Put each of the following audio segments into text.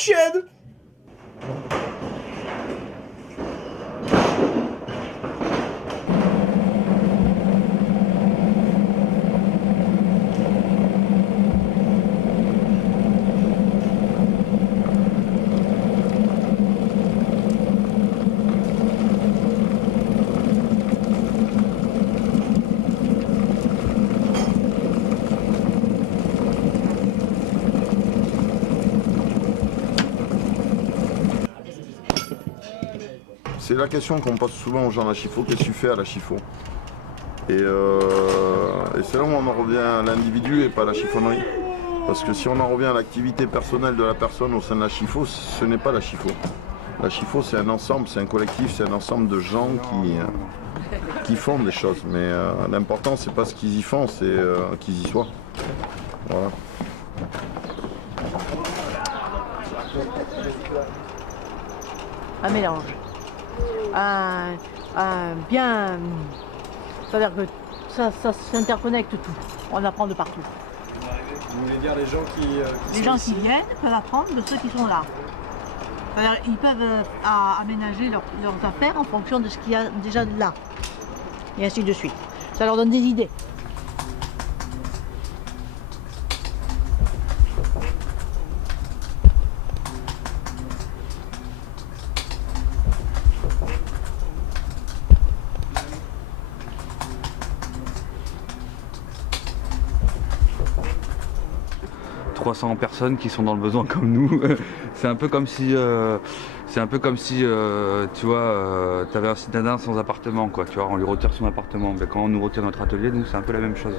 Action! C'est la question qu'on pose souvent aux gens à la Chifo, qu'est-ce que tu fais à la Chifo? Et c'est là où on en revient à l'individu et pas à la chiffonnerie. Parce que si on en revient à l'activité personnelle de la personne au sein de la Chifo, ce n'est pas la Chifo. La Chifo, c'est un ensemble, c'est un collectif, c'est un ensemble de gens qui font des choses. Mais l'important, c'est pas ce qu'ils y font, c'est qu'ils y soient. Voilà. Un mélange. Bien. C'est-à-dire que ça s'interconnecte tout. On apprend de partout. Vous voulez dire les gens Les gens qui viennent peuvent apprendre de ceux qui sont là. C'est-à-dire ils peuvent aménager leurs affaires en fonction de ce qu'il y a déjà là. Et ainsi de suite. Ça leur donne des idées. « 300 personnes qui sont dans le besoin comme nous. C'est un peu comme si, tu vois, tu avais un citadin sans appartement, quoi. Tu vois, on lui retire son appartement. Mais quand on nous retire notre atelier, nous c'est un peu la même chose.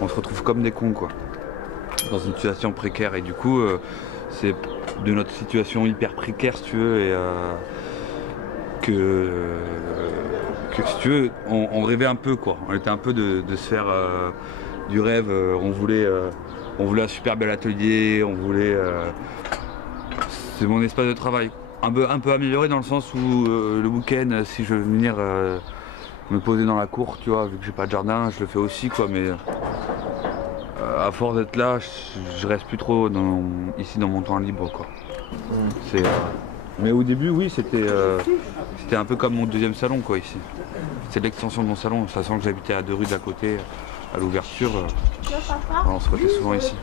On se retrouve comme des cons, quoi, dans une situation précaire. Et du coup, c'est de notre situation hyper précaire, si tu veux, et que si tu veux, on rêvait un peu, quoi. On était un peu de se faire du rêve. On voulait un super bel atelier, on voulait... c'est mon espace de travail. Un peu amélioré dans le sens où le week-end, si je veux venir me poser dans la cour, tu vois, vu que j'ai pas de jardin, je le fais aussi, quoi, mais à force d'être là, je reste plus trop ici dans mon temps libre, quoi. Mais au début, oui, c'était un peu comme mon deuxième salon, quoi, ici. C'est l'extension de mon salon, sachant que j'habitais à 2 rues d'à côté. À l'ouverture, on se retrouvait souvent ici,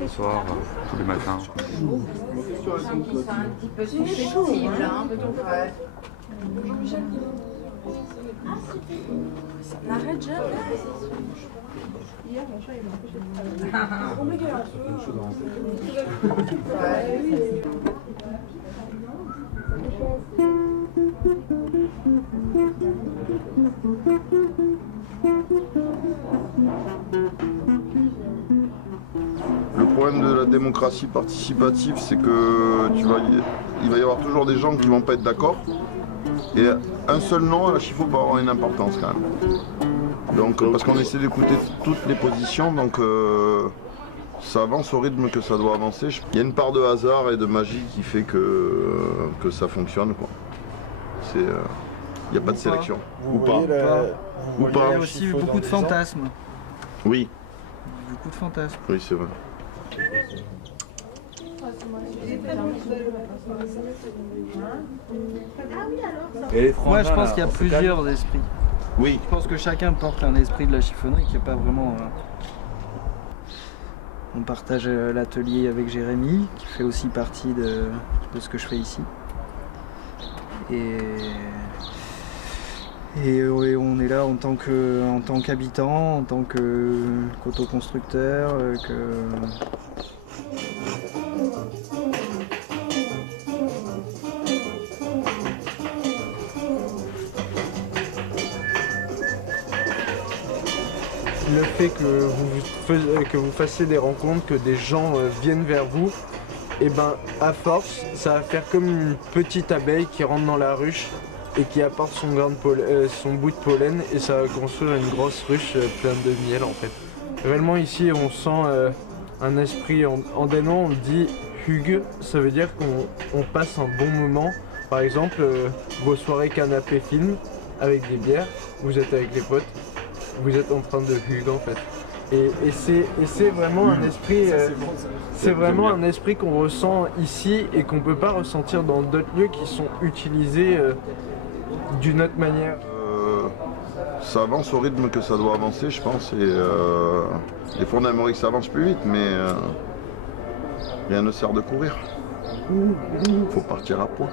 le soir, tous les matins. N'arrête jamais. Le problème de la démocratie participative, c'est que il va y avoir toujours des gens qui vont pas être d'accord. Et un seul nom à la Chifo va avoir une importance quand même. Donc parce qu'on essaie d'écouter toutes les positions, donc ça avance au rythme que ça doit avancer. Il y a une part de hasard et de magie qui fait que ça fonctionne, quoi. Il n'y a pas de sélection. Ou pas. Ou pas. Il y a aussi beaucoup de fantasmes. Oui. Beaucoup de fantasmes. Oui, c'est vrai. Moi, je pense qu'il y a plusieurs esprits. Oui. Je pense que chacun porte un esprit de la chiffonnerie qui n'est pas vraiment... On partage l'atelier avec Jérémy, qui fait aussi partie de ce que je fais ici. Et on est là en tant qu'habitant, en tant qu'autoconstructeur, Le fait que vous fassiez des rencontres, que des gens viennent vers vous, et ben à force, ça va faire comme une petite abeille qui rentre dans la ruche et qui apporte son bout de pollen, et ça va construire une grosse ruche pleine de miel en fait. Réellement ici on sent un esprit en danois, on dit hygge, ça veut dire qu'on passe un bon moment. Par exemple, vos soirées canapé film avec des bières, vous êtes avec les potes, vous êtes en train de hygge en fait. Et c'est vraiment un esprit, c'est vraiment un esprit qu'on ressent ici et qu'on peut pas ressentir dans d'autres lieux qui sont utilisés d'une autre manière. Ça avance au rythme que ça doit avancer, je pense. Et des fois, on aimerait que ça avance plus vite, mais rien ne sert de courir. Faut partir à point.